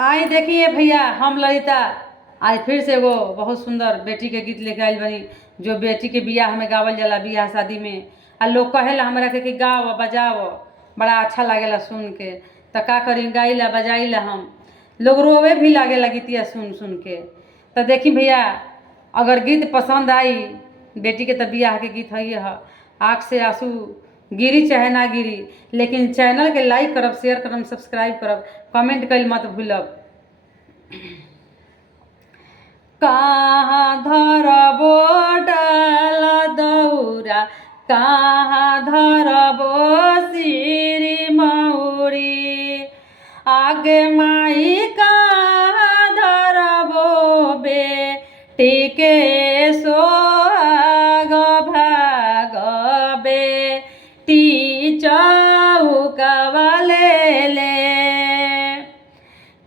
आई देखिए भैया, हम ललिता आज फिर से वो बहुत सुंदर बेटी के गीत लेके आयल बनी। जो बेटी के बियाह में गावल जाला, बियाह शादी में। आ लोग कहेला हमरा के गाओ बजाओ, बड़ा अच्छा लागेला सुन के। तो का करी, गाइला बजाइला हम। लोग रोवे भी लागेला गीतिया सुन सुन के। तो देखी भैया, अगर गीत पसंद आई, बेटी के तो बियाह के गीत है, आँख से आंसू गिरी चाहे ना गिरी, लेकिन चैनल के लाइक करब, शेयर करब, सब्सक्राइब करब, कमेंट कइल मत भूलब। कहाँ धरबो डाल दौरा, कहाँ धरबो सिरी मौरी, आगे माई कहाँ धरबो बेटी के सोहाग भाग, बेटी चौकवा ले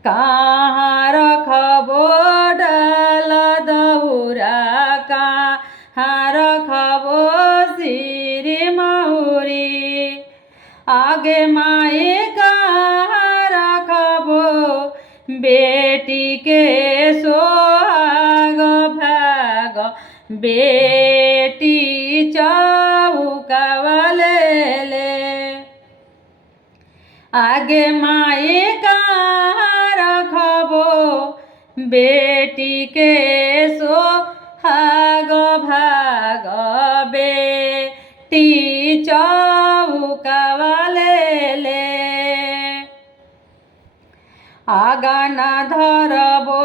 कहाँ रखबो डाल दौरा, कहाँ रखबो सिरी मौरी, आगे माई कहाँ रखबो बेटी के सोहाग भाग, बेटी चौकवा ले आगे माई कहाँ रखबो बेटी के सोहाग भाग, बेटी चौकवा ले आगा ना धरबो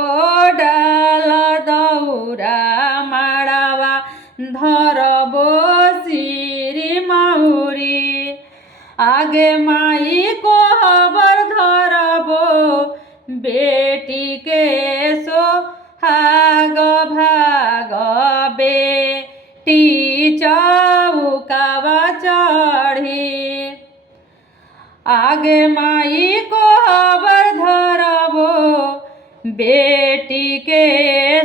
डाल दौरा, माड़ावा धरबो सिरी मौरी, आगे माई कोहबर धरबो बेटी के सोहाग भाग, बेटी चौकवा चढ़ी, आगे माई कोहबर धरबो बेटी के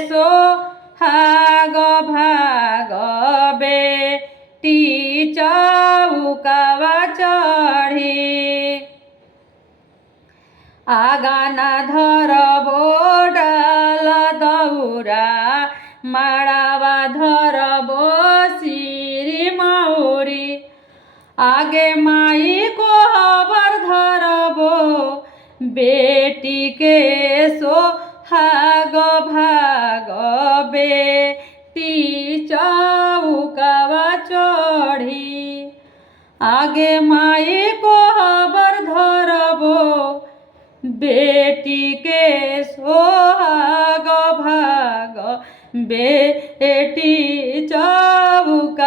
सोहाग भाग, बेटी चौकवा चढ़ी, आगा ना धरबो डाल दौरा, माड़ावा धरबो सिरी मौरी, आगे माई कोहबर धरबो बेटी के सोहाग भाग, बेटी चौकवा चढ़ी, आगे माई कोहबर धरबो बेटी के सोहाग भाग, बेटी चौक